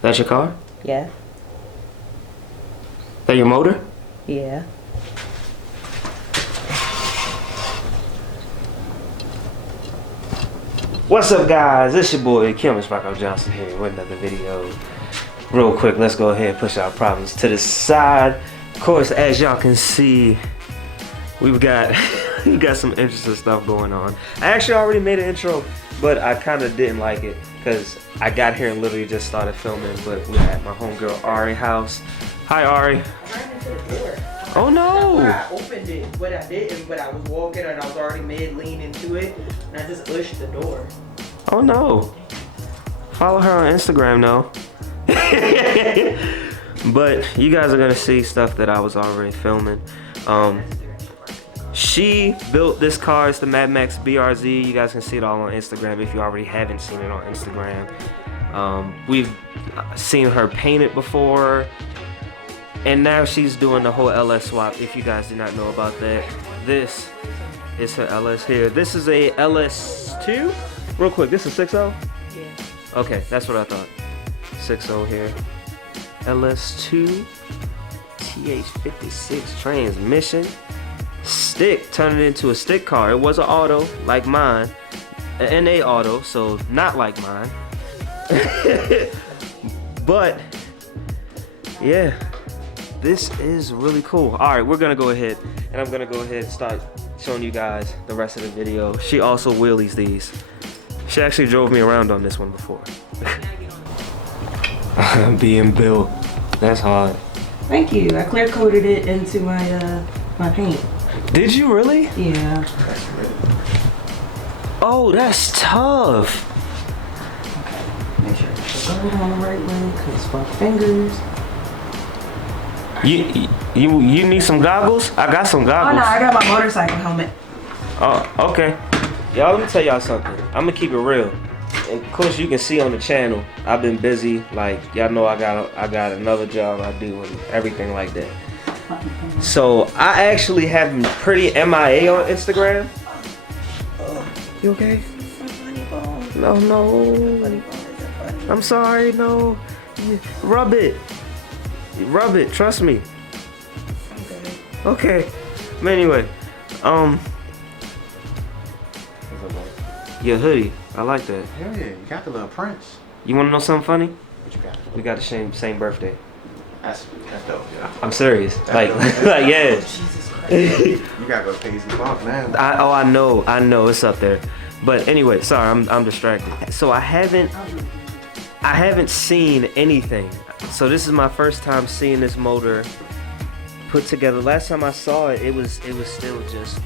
That's your car? Yeah. That your motor? Yeah. What's up, guys? It's your boy Mr. Rockoff Johnson here with another video. Real quick, let's go ahead and push our problems to the side. Of course, as y'all can see, we've got some interesting stuff going on. I actually already made an intro, but I kind of didn't like it because I got here and literally just started filming. But we're at my homegirl Ari's house. Hi, Ari. I ran into the door. Oh no! I opened it, but I didn't. But I was walking and I was already mid-lean into it, and I just pushed the door. Oh no! Follow her on Instagram, though. But you guys are gonna see stuff that I was already filming. She built this car. It's the Mad Max BRZ. You guys can see it all on Instagram if you already haven't seen it on Instagram. We've seen her paint it before. And now she's doing the whole LS swap, if you guys did not know about that. This is her LS here. This is a LS2? Real quick, this is 6.0? Yeah. Okay, that's what I thought. 6.0 here. LS2 TH56 transmission. Stick, turn it into a stick car. It was an auto, like mine. An NA auto, so not like mine. But, yeah. This is really cool. Alright, we're gonna go ahead and I'm gonna go ahead and start showing you guys the rest of the video. She also wheelies these. She actually drove me around on this one before. Being built. That's hard. Thank you. I clear coated it into my my paint. Did you really? Yeah. Oh, that's tough. Okay. Make sure it's on the right way, cause my fingers. You need some goggles? I got some goggles. Oh no, I got my motorcycle helmet. Oh, okay. Y'all, let me tell y'all something. I'm gonna keep it real. And of course, you can see on the channel, I've been busy. Like y'all know, I got another job I do and everything like that. So I actually have been pretty MIA on Instagram. You okay? No. I'm sorry. No. Rub it. Rub it, trust me. Okay. But anyway, your hoodie. I like that. Hell yeah, you got the little prints. You wanna know something funny? What you got? We got the same birthday. That's dope, yeah. I'm serious. That's Like, dope. like yeah. Jesus Christ. You gotta go Paisley Park now. I know, it's up there. But anyway, sorry, I'm distracted. So I haven't seen anything. So this is my first time seeing this motor put together. Last time I saw it, it was still just,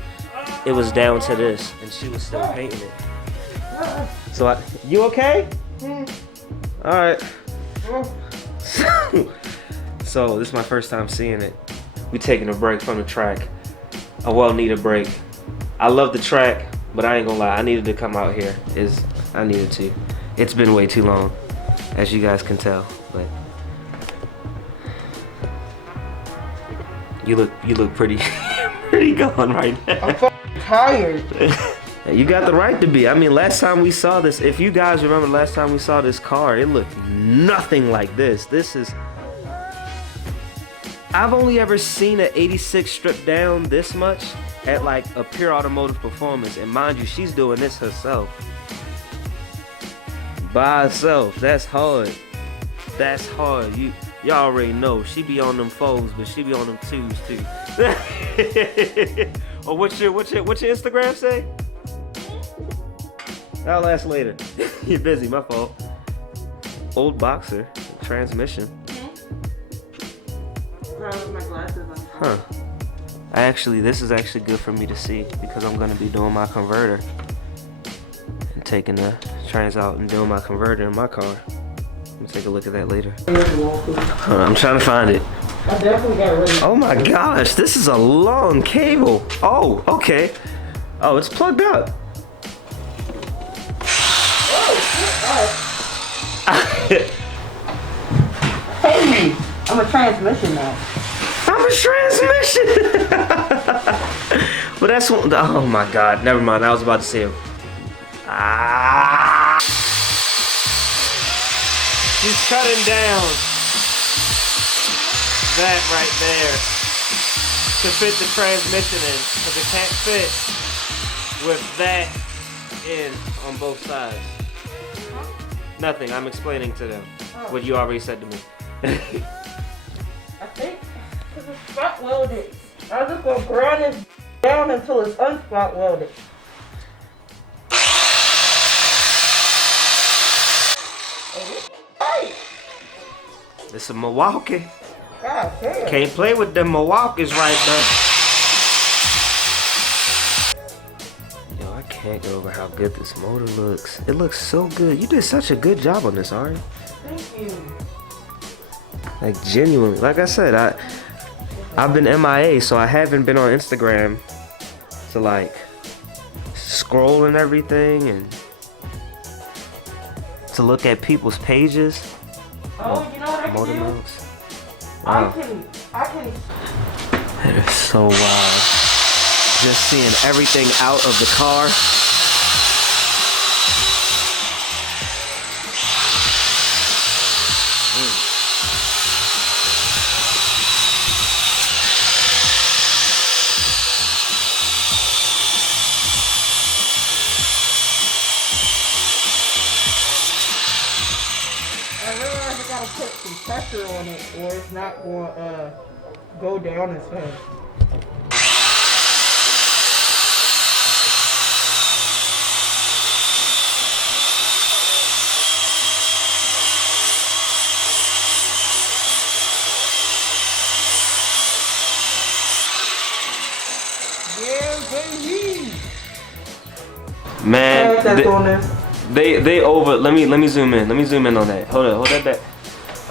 it was down to this, and she was still painting it. So you okay? All right. So this is my first time seeing it. We taking a break from the track. I well need a break. I love the track, but I ain't gonna lie, I needed to come out here. I needed to. It's been way too long, as you guys can tell. But you look pretty pretty gone right now. I'm fucking tired. You got the right to be. I mean, last time we saw this, if you guys remember last time we saw this car, it looked nothing like this. This is, I've only ever seen an 86 stripped down this much at like a Pure Automotive Performance. And mind you, she's doing this herself. By herself. That's hard. That's hard. Y'all already know. She be on them foes, but she be on them twos too. Or what's your Instagram say? I'll ask later. You're busy, my fault. Old boxer, transmission. Huh. This is actually good for me to see because I'm gonna be doing my converter and taking the trans out and doing my converter in my car. Let me take a look at that later. I'm trying to find it. I definitely got ready. Oh my gosh, this is a long cable. Oh, okay. Oh, it's plugged up. Hey, I'm a transmission now. I'm a transmission. But that's one. Oh my God, never mind. I was about to say it. Ah. She's cutting down that right there to fit the transmission in, because it can't fit with that in on both sides. Nothing, I'm explaining to them what you already said to me. I think because it's spot welded. I'm just gonna grind it down until it's unspot welded. It's a Milwaukee. God damn. Can't play with them Milwaukees right now. Yo, I can't get over how good this motor looks. It looks so good. You did such a good job on this, Ari. Thank you. Like genuinely. Like I said, I've been MIA, so I haven't been on Instagram to like scroll and everything and to look at people's pages. Oh, you know what I can Motor do? mounts. Wow. I can. It is so wild. Just seeing everything out of the car. I realize I gotta put some pressure on it or it's not going to go down as fast. Yeah, baby! Man, That's on this. they over. Let me zoom in. Let me zoom in on that. Hold that back.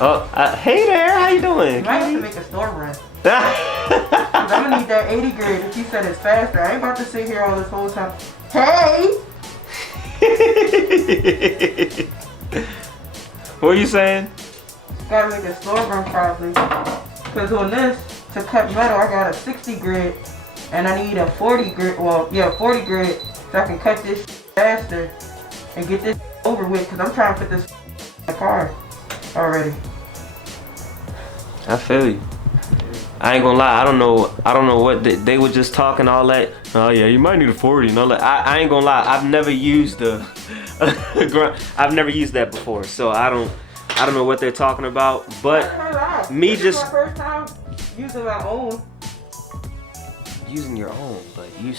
Oh, hey there. How you doing? Might have to make a store run. Cause I'm gonna need that 80 grid. If you said it's faster, I ain't about to sit here all this whole time. Hey! What are you saying? Gotta make a store run probably. Cause on this, to cut metal, I got a 60 grid. And I need a 40 grid, 40 grid. So I can cut this faster and get this over with. Cause I'm trying to put this in the car already. I feel you. I ain't gonna lie. I don't know what they were just talking all that. Oh yeah, you might need a 40 and all that. I ain't gonna lie. I've never used the. I've never used that before, so I don't know what they're talking about. But me This is just my first time using my own. using your own, but you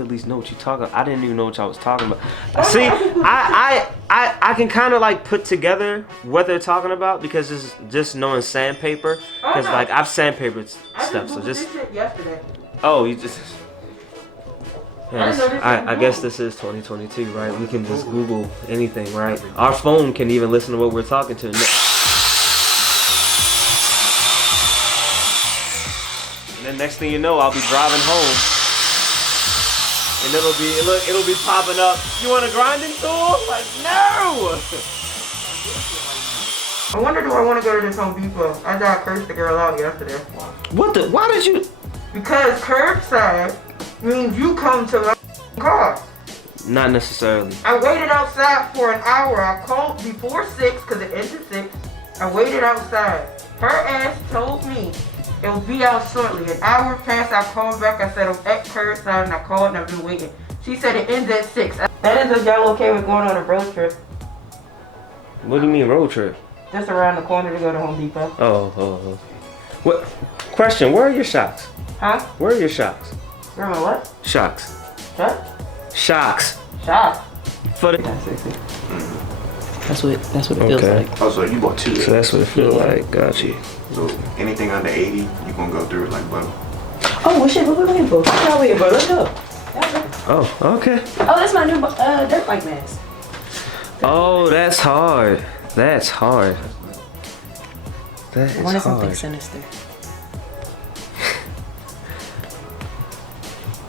at least know what you're talking about. I didn't even know what y'all was talking about. See, I can kind of like put together what they're talking about because it's just knowing sandpaper. Because like I've sandpapered stuff, so just. This shit yesterday. Oh, you just. Yes, I guess this is 2022, right? We can just Google anything, right? Our phone can even listen to what we're talking to. And then next thing you know, I'll be driving home, and it'll be popping up. You want a grinding tool? Like no. I wonder, do I want to go to this Home Depot? I thought I cursed the girl out yesterday. What the? Why did you? Because curbside means you come to my car. Not necessarily. I waited outside for an hour. I called before 6 because it ended 6. I waited outside. Her ass told me it will be out shortly. An hour passed. I called back. I said I'm at curbside and I called and I've been waiting. She said it ends at 6. That is if y'all okay with going on a road trip. What do you mean road trip? Just around the corner to go to Home Depot. Oh. What? Question, where are your shocks? Huh? Where are your shocks? Where am I what? Shocks. What? Shocks. Shop. For the... That's what it feels like. Oh, so you bought 2. So that's what it feels like. Got you. So anything under 80, you gonna go through it like butter. Oh, well, shit, what we waiting for? What y'all waiting for? Let's go. Oh, okay. Oh, that's my new dirt bike mask. Oh, that's hard. That's hard. That is I wanted something hard. sinister.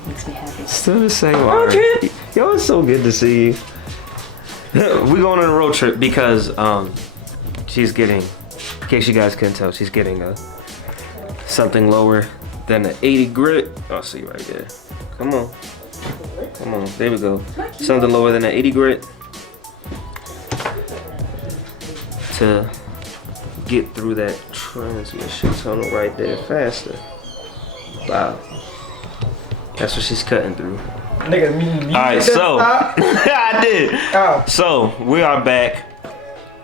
Makes me happy. Still the same. Road trip. Yo, it's so good to see you. We going on a road trip because she's getting, in case you guys couldn't tell, she's getting something lower than an 80 grit. I'll see right there. Come on. Come on. There we go. Something lower than an 80 grit to get through that transmission tunnel right there faster. Wow. That's what she's cutting through. Nigga, me. Alright, so I did. Oh. So we are back.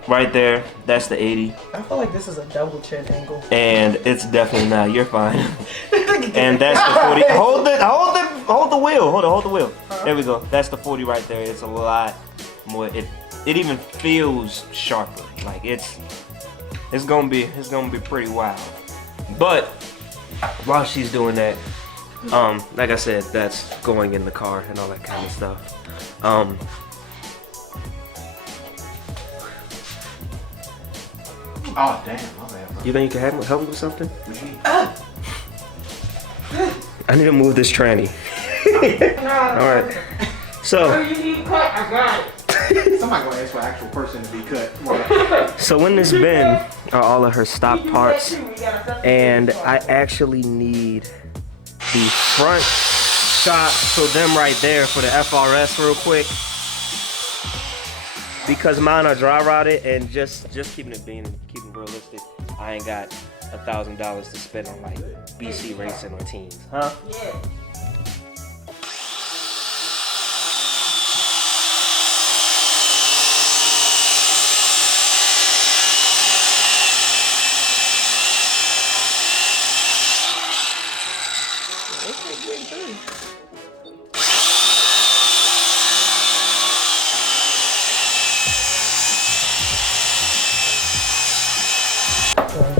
Right there. That's the 80. I feel like this is a double chin angle. And it's definitely not. You're fine. And that's the 40. Hold the wheel. Hold the wheel. There we go. That's the 40 right there. It's a lot more. It even feels sharper. Like it's gonna be pretty wild. But while she's doing that, like I said, that's going in the car and all that kind of stuff. Oh damn, my bad, bro. You think you can help me with something? I need to move this tranny. Alright. So you need cut, I got it. Somebody gonna ask for an actual person to be cut. so in this bin are all of her stock parts, and I actually need the front shot, so them right there for the FRS real quick. Because mine are dry rotted, and just keeping it realistic, I ain't got $1,000 to spend on like BC racing or teams, huh? Yeah.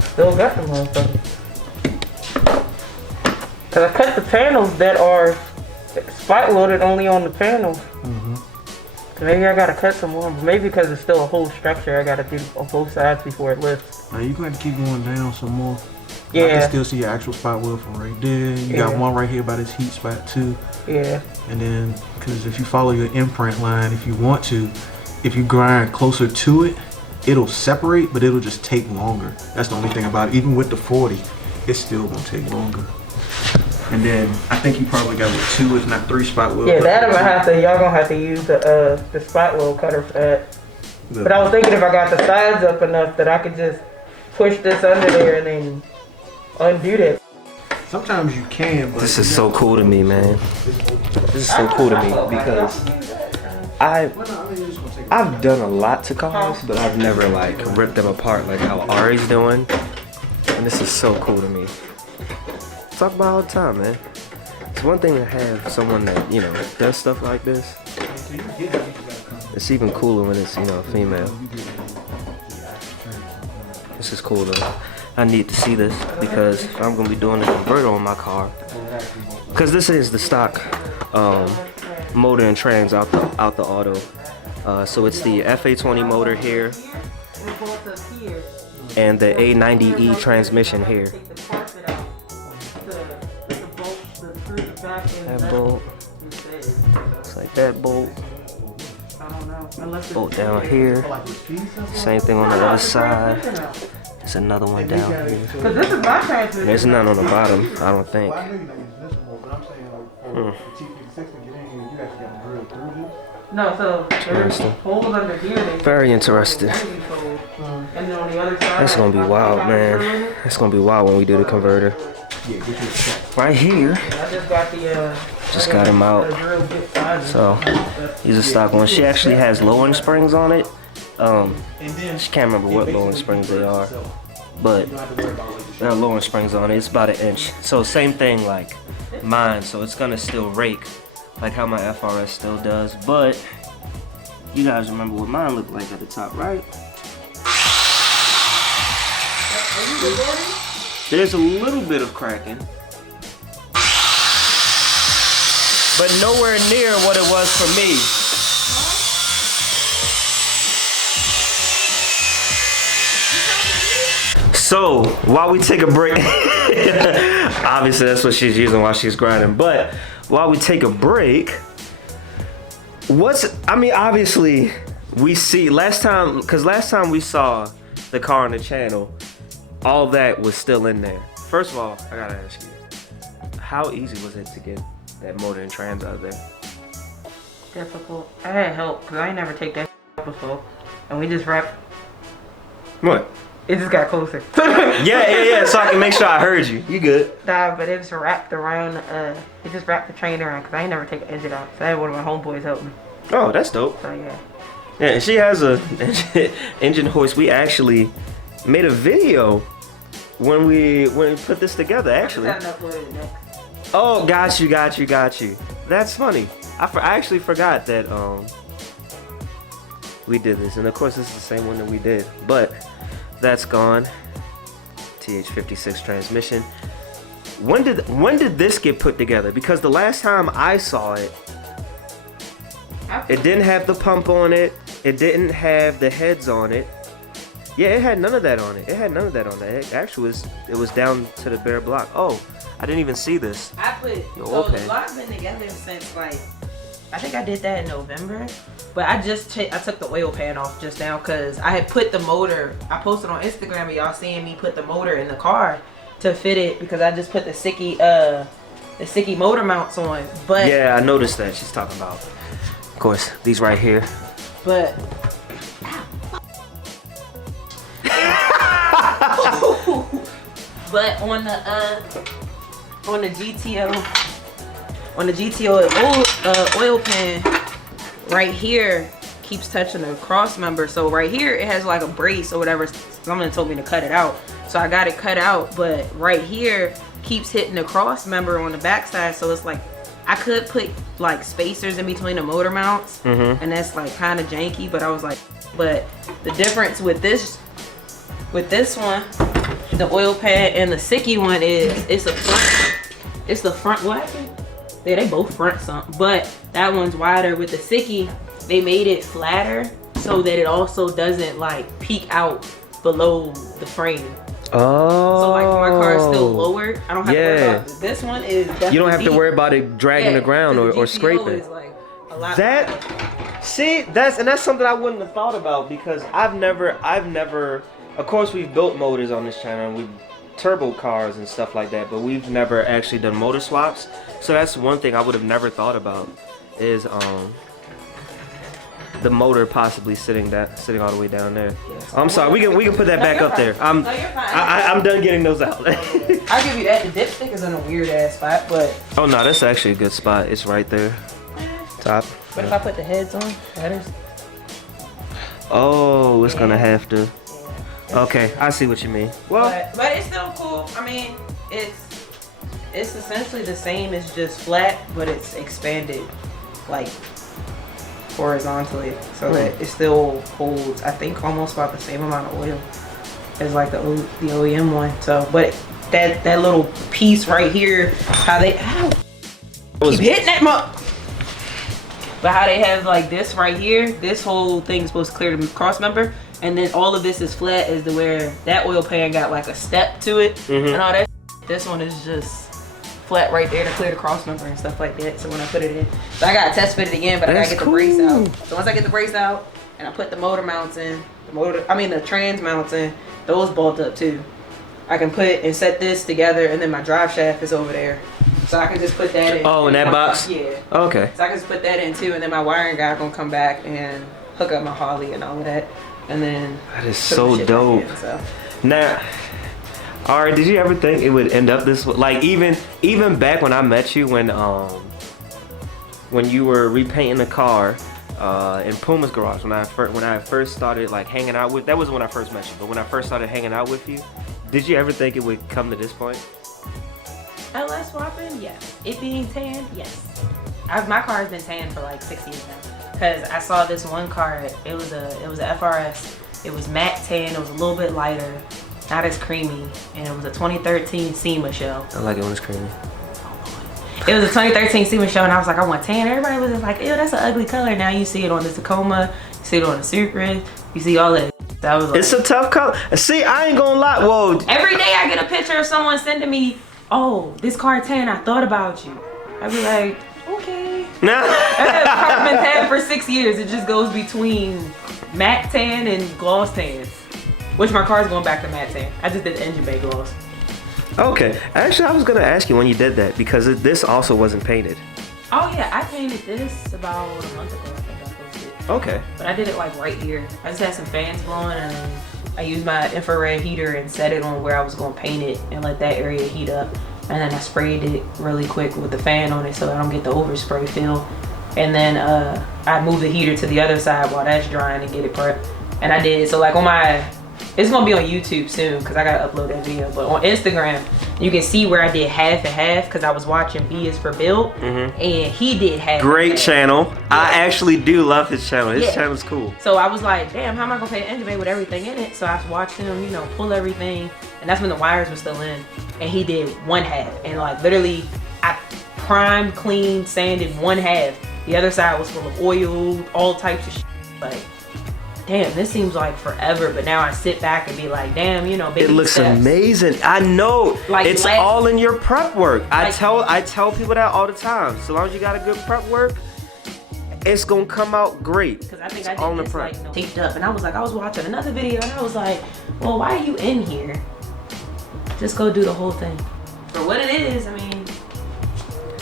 Still got them motherfuckers. Cause I cut the panels that are spot loaded only on the panels. So maybe I gotta cut some more. Maybe because it's still a whole structure, I gotta do on both sides before it lifts. Now you gonna have to keep going down some more. Yeah. I can still see your actual spot wheel from right there. You got one right here by this heat spot too. Yeah. And then, cause if you follow your imprint line, if you want to, if you grind closer to it, it'll separate, but it'll just take longer. That's the only thing about it. Even with the 40, it's still gonna take longer. And then I think you probably got like 2, if not 3 spot wheels. Yeah, that I'm gonna have to. Y'all gonna have to use the spot wheel cutter for that. But I was thinking if I got the sides up enough that I could just push this under there and then undo that. Sometimes you can, but This is so cool to me, man. This is so cool to me because I've done a lot to cars, but I've never like ripped them apart like how Ari's doing. And this is so cool to me. Talk about all the time, man. It's one thing to have someone that, you know, does stuff like this. It's even cooler when it's, you know, a female. This is cool though. I need to see this because I'm gonna be doing a converter on my car. Cause this is the stock motor and trans out the auto. So it's the FA20 motor here and the A90E transmission here. That bolt. It's like that bolt. Bolt down here. Same thing on the other side. There's another one down here. There's none on the bottom, I don't think. No, so there's holes under here. Very interesting. And then on the other side. That's gonna be wild, man. That's gonna be wild when we do the converter. Right here. I just got the Just got him out. So these are stock ones. She actually has lowering springs on it. She can't remember what lowering springs they are, but there are lowering springs on it. It's about 1 inch. So same thing like mine. So it's gonna still rake like how my FRS still does. But you guys remember what mine looked like at the top, right? There's a little bit of cracking, but nowhere near what it was for me. So while we take a break, obviously that's what she's using while she's grinding, but while we take a break, obviously we see last time we saw the car on the channel, all that was still in there. First of all, I gotta ask you, how easy was it to get that motor and trans out of there? difficult. I had help because I ain't never take that before, and we just wrapped. What? It just got closer. Yeah. So I can make sure I heard you. You good? Nah, but it was wrapped around. It just wrapped the train around because I ain't never take the engine out. So I had one of my homeboys help me. Oh, that's dope. So yeah. Yeah, and she has a engine hoist. We actually made a video when we put this together. Actually. I just uploaded it next. Oh, got you. That's funny. I actually forgot that we did this, and of course this is the same one that we did, but that's gone. TH56 transmission. When did this get put together? Because the last time I saw it, it didn't have the pump on it. It didn't have the heads on it. Yeah, it had none of that on it. It actually was down to the bare block. Oh, I didn't even see this. The block's been together since like, I think I did that in November. But I took the oil pan off just now because I had put the motor, I posted on Instagram and y'all seeing me put the motor in the car to fit it because I just put the sticky motor mounts on. But yeah, I noticed that she's talking about. Of course, these right here. But but on the GTO oil pan right here keeps touching the cross member. So right here it has like a brace or whatever. Someone told me to cut it out, so I got it cut out. But right here keeps hitting the cross member on the backside. So it's like I could put like spacers in between the motor mounts, and that's like kind of janky. But I was like, but the difference with this one, the oil pan and the sticky one is it's the front. What happened? Yeah, they both front something, but that one's wider. With the sticky, they made it flatter so that it also doesn't like peek out below the frame. Oh. So like my car is still lowered. I don't have to worry about it. This one is definitely you don't have deep. to worry about it dragging the ground or scraping. Is like a lot that's something I wouldn't have thought about because I've never, of course we've built motors on this channel and we've turbo cars and stuff like that, but we've never actually done motor swaps. So that's one thing I would have never thought about is the motor possibly sitting all the way down there. Yes. I'm sorry, we can put that back up there. I'm done getting those out. I'll give you that. The dipstick is in a weird ass spot, but oh no, that's actually a good spot. It's right there. Top. What if I put the heads on? Headers? Oh, it's gonna have to. Okay, I see what you mean. Well, but it's still cool. I mean, it's essentially the same. It's just flat, but it's expanded like horizontally, so that it still holds. I think almost about the same amount of oil as like the OEM one. So, but that little piece right here, how they keep hitting that mug. But how they have like this right here, this whole thing is supposed to clear the cross member. And then all of this is flat as to where that oil pan got like a step to it and all that. This one is just flat right there to clear the cross member and stuff like that. So when I put it in, so I gotta test fit it again, but I gotta get the brace out. So once I get the brace out and I put the motor mounts in, the trans mounts in, those bolt up too. I can put and set this together, and then my drive shaft is over there. So I can just put that in. Oh, in that box? Yeah. Okay. So I can just put that in too, and then my wiring guy gonna come back and hook up my Harley and all of that. And then that is so dope. Now, alright, did you ever think it would end up this way? Like even back when I met you, when you were repainting the car in Puma's garage, when I first started like hanging out with, that was when I first met you. But when I first started hanging out with you, did you ever think it would come to this point? LS swapping, yes. It being tan, yes. My car has been tan for like 6 years now. Cause I saw this one car. It was a FRS. It was matte tan. It was a little bit lighter, not as creamy, and it was a 2013 SEMA show. I like it when it's creamy. It was a 2013 SEMA show, and I was like, I want tan. Everybody was just like, ew, that's an ugly color. Now you see it on the Tacoma, you see it on the Supra, you see all that. So I was like, it's a tough color. See, I ain't gonna lie. Whoa. Every day I get a picture of someone sending me, oh, this car tan. I thought about you. I'd be like, okay. I've been tan for 6 years. It just goes between matte tan and gloss tan. Which my car's going back to matte tan. I just did the engine bay gloss. Okay. Actually, I was gonna ask you when you did that because this also wasn't painted. Oh yeah, I painted this about a month ago. I think I posted. Okay. But I did it like right here. I just had some fans blowing and I used my infrared heater and set it on where I was gonna paint it and let that area heat up. And then I sprayed it really quick with the fan on it so I don't get the overspray feel. And then I moved the heater to the other side while that's drying and get it prepped. And I did, so like on my, it's gonna be on YouTube soon because I gotta upload that video. But on Instagram, you can see where I did half and half because I was watching B is for Build, and he did half. Great channel. Yeah. I actually do love his channel. His channel's cool. So I was like, damn, how am I gonna paint an engine bay with everything in it? So I watched him, you know, pull everything, and that's when the wires were still in. And he did one half, and like literally, I primed, cleaned, sanded one half. The other side was full of oil, all types of shit. Like, damn, this seems like forever, but now I sit back and be like, damn, you know, baby it looks steps. Amazing. I know. Like it's all in your prep work. I tell people that all the time. So long as you got a good prep work, it's gonna come out great. Because I think I did this like, you know, taped up, and I was watching another video, and I was like, well, why are you in here? Just go do the whole thing. For what it is, I mean,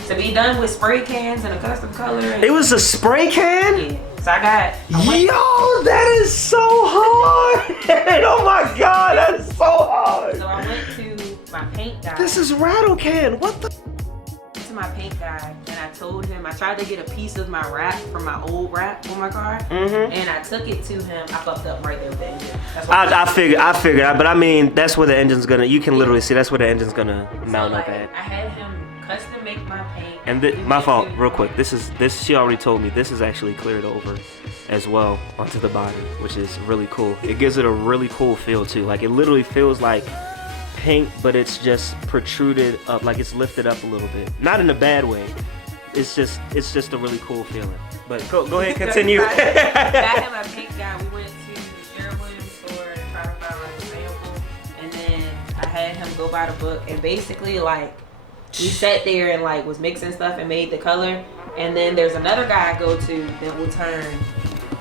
to be done with spray cans and a custom color. And, it was a spray can? Yeah. So I yo, that is so hard. Oh my God, that is so hard. So I went to my paint guy. This is rattle can. What the? To my paint guy, and I told him I tried to get a piece of my wrap from my old wrap on my car, and I took it to him. I fucked up right there with the engine. I figured, but I mean that's where the engine's gonna. You can literally see that's where the engine's gonna mount up at. I had him custom make my paint. And my fault, real quick. This. She already told me this is actually cleared over as well onto the body, which is really cool. It gives it a really cool feel too. Like it literally feels like paint, but it's just protruded up, like it's lifted up a little bit. Not in a bad way. It's just a really cool feeling. But go ahead, continue. I had my paint guy. We went to the Sherwin Williams store and tried to find like a sample, and then I had him go buy the book, and basically like we sat there and like was mixing stuff and made the color. And then there's another guy I go to that will turn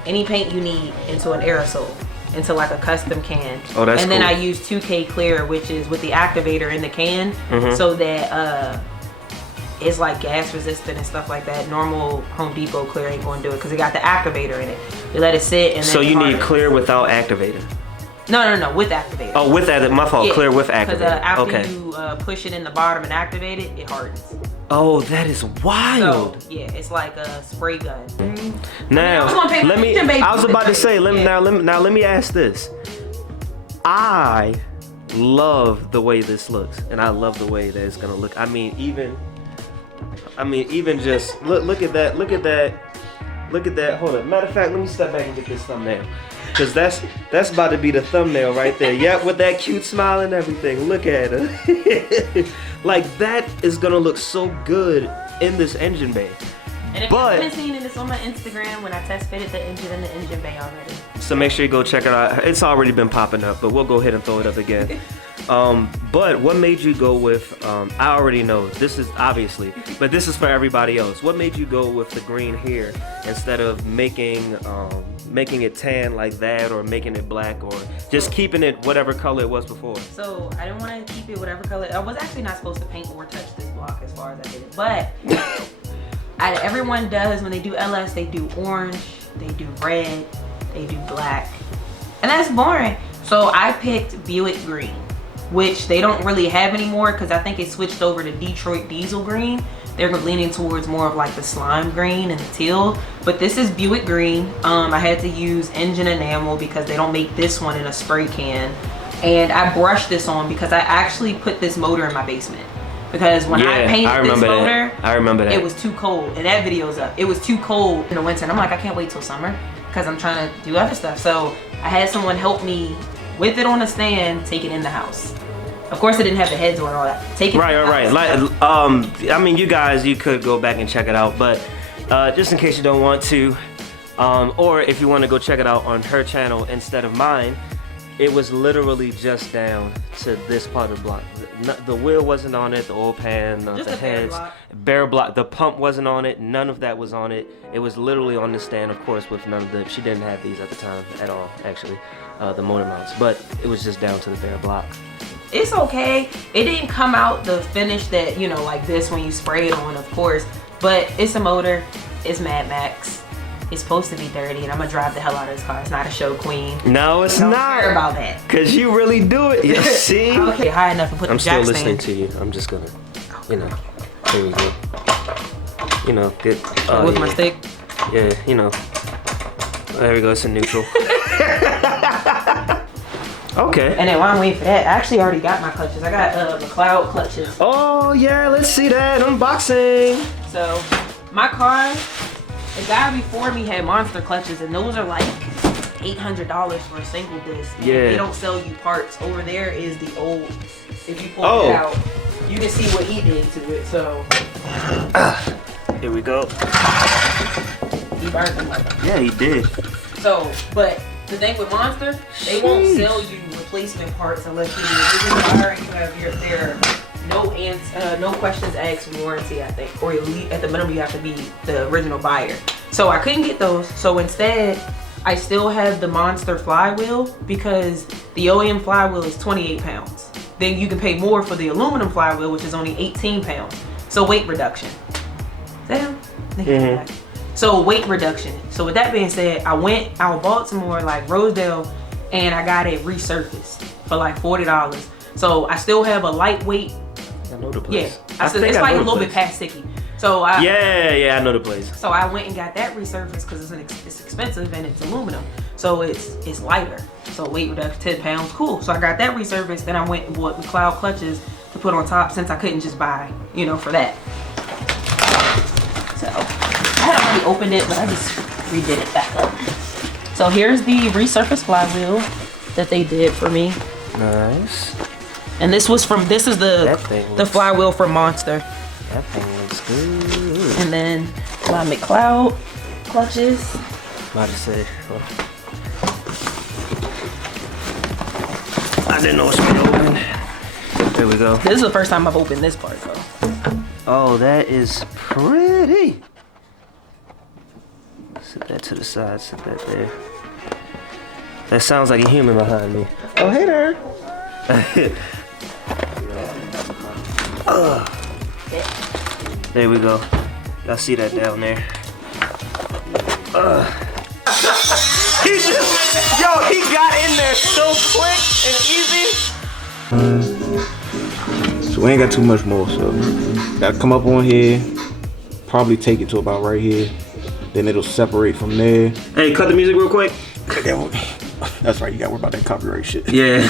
any paint you need into an aerosol, into like a custom can. Oh, that's And then cool. I use 2K clear, which is with the activator in the can, so that it's like gas resistant and stuff like that. Normal Home Depot clear ain't gonna do it because it got the activator in it. You let it sit and then so you need clear without activator. No, with activator. Oh, with that, my fault. Yeah, Clear with activator. Because after you push it in the bottom and activate it, it hardens. Oh, that is wild. So yeah, it's like a spray gun. Now, I was about to say, let me ask this. I love the way this looks, and I love the way that it's gonna look. I mean, even just look at that. Look at that. Hold up. Matter of fact, let me step back and get this thumbnail. Cause that's about to be the thumbnail right there. Yep, with that cute smile and everything. Look at her. Like that is gonna look so good in this engine bay. And if you haven't seen it, it's on my Instagram when I test fitted the engine in the engine bay already. So make sure you go check it out. It's already been popping up, but we'll go ahead and throw it up again. But what made you go with, I already know, this is obviously, but this is for everybody else. What made you go with the green here instead of making it tan like that, or making it black, or just keeping it whatever color it was before? So I didn't want to keep it whatever color. I was actually not supposed to paint or touch this block as far as I did it. But everyone does, when they do LS, they do orange, they do red, they do black. And that's boring. So I picked Buick green, which they don't really have anymore because I think it switched over to Detroit diesel green. They're leaning towards more of like the slime green and the teal, but this is Buick green. I had to use engine enamel because they don't make this one in a spray can. And I brushed this on because I actually put this motor in my basement. Because when I painted this motor, I remember that. It was too cold, and that video's up. It was too cold in the winter, and I'm like, I can't wait till summer because I'm trying to do other stuff. So I had someone help me with it on a stand, take it in the house. Of course, it didn't have the heads on and all that. Take it. Right. Like, I mean, you guys, you could go back and check it out, but just in case you don't want to, or if you want to go check it out on her channel instead of mine, it was literally just down to this part of the block. The wheel wasn't on it, the oil pan, Just the a bare heads, block. bare block. The pump wasn't on it. None of that was on it. It was literally on the stand, of course, with none of the. She didn't have these at the time at all, actually, the motor mounts. But it was just down to the bare block. It's okay. It didn't come out the finish that, like this when you spray it on, of course. But it's a motor. It's Mad Max. it's supposed to be dirty, and I'm gonna drive the hell out of this car. It's not a show queen. No, it's I don't not. care about that. Cause you really do it. You see? Okay, high enough to put I'm the still jack listening stand. to you. I'm just gonna, you know, here we go. You know, get with my stick. Yeah, you know. There we go. It's a neutral. Okay. And then while I'm waiting for that, I actually already got my clutches. I got McLeod clutches. Oh yeah, let's see that unboxing. So my car, the guy before me had Monster clutches, and those are like $800 for a single disc. Yeah. They don't sell you parts. Over there is the old. If you pull Oh. it out, you can see what he did to it. So Here we go. he burned them up. Yeah, he did. So, but the thing with Monster, they won't sell you replacement parts unless you're the original buyer and you have their no questions asked warranty, I think, or at the minimum you have to be the original buyer. So I couldn't get those. So instead, I still have the Monster flywheel because the OEM flywheel is 28 pounds. Then you can pay more for the aluminum flywheel, which is only 18 pounds. So weight reduction. Damn. So weight reduction. So with that being said, I went out Baltimore, like Rosedale, and I got it resurfaced for like $40. So I still have a lightweight. I know the place. Yeah, it's like a little bit past sticky. So yeah, I know the place. So I went and got that resurfaced because it's expensive and it's aluminum. So it's lighter. So weight reduction, 10 pounds, cool. So I got that resurfaced. Then I went and bought the McLeod clutches to put on top since I couldn't just buy, you know, for that. So I had already opened it, but I just redid it back up. So here's the resurfaced flywheel that they did for me. Nice. And this is the flywheel from Monster. That thing looks good. And then my McLeod clutches. About to say. I didn't know it was open. There we go. This is the first time I've opened this part though. Oh, that is pretty. Sit that to the side, sit that there. That sounds like a human behind me. Oh, hey there. There we go. Y'all see that down there? He got in there so quick and easy. So we ain't got too much more, so gotta come up on here, probably take it to about right here, then it'll separate from there. Hey, cut the music real quick. That's right, you gotta worry about that copyright shit. Yeah.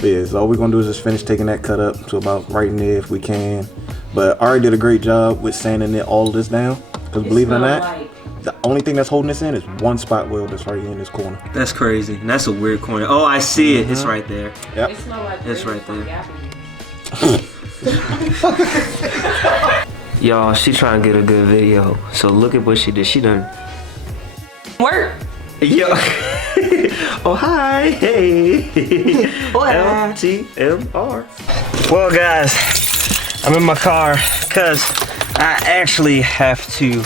But yeah, so all we're gonna do is just finish taking that cut up to about right in there if we can. But I already did a great job with sanding all of this down, because believe it or not, the only thing that's holding this in is one spot weld that's right here in this corner. That's crazy. And that's a weird corner. Oh, I see it. It's right there. Yep. It smells like It's right there. Y'all, she trying to get a good video. So look at what she did. She done. Work. Yo. Oh, hi. Hey. Hola. LTMR. Well, guys, I'm in my car because I actually have to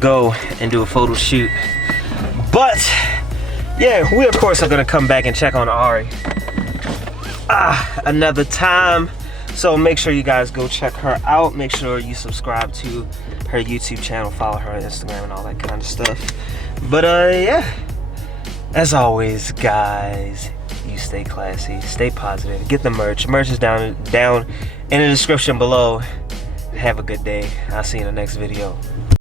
go and do a photo shoot. But, yeah, we of course are going to come back and check on Ari another time. So make sure you guys go check her out. Make sure you subscribe to her YouTube channel, follow her on Instagram and all that kind of stuff. But yeah, as always, guys, you stay classy, stay positive, get the merch. Merch is down in the description below. Have a good day. I'll see you in the next video.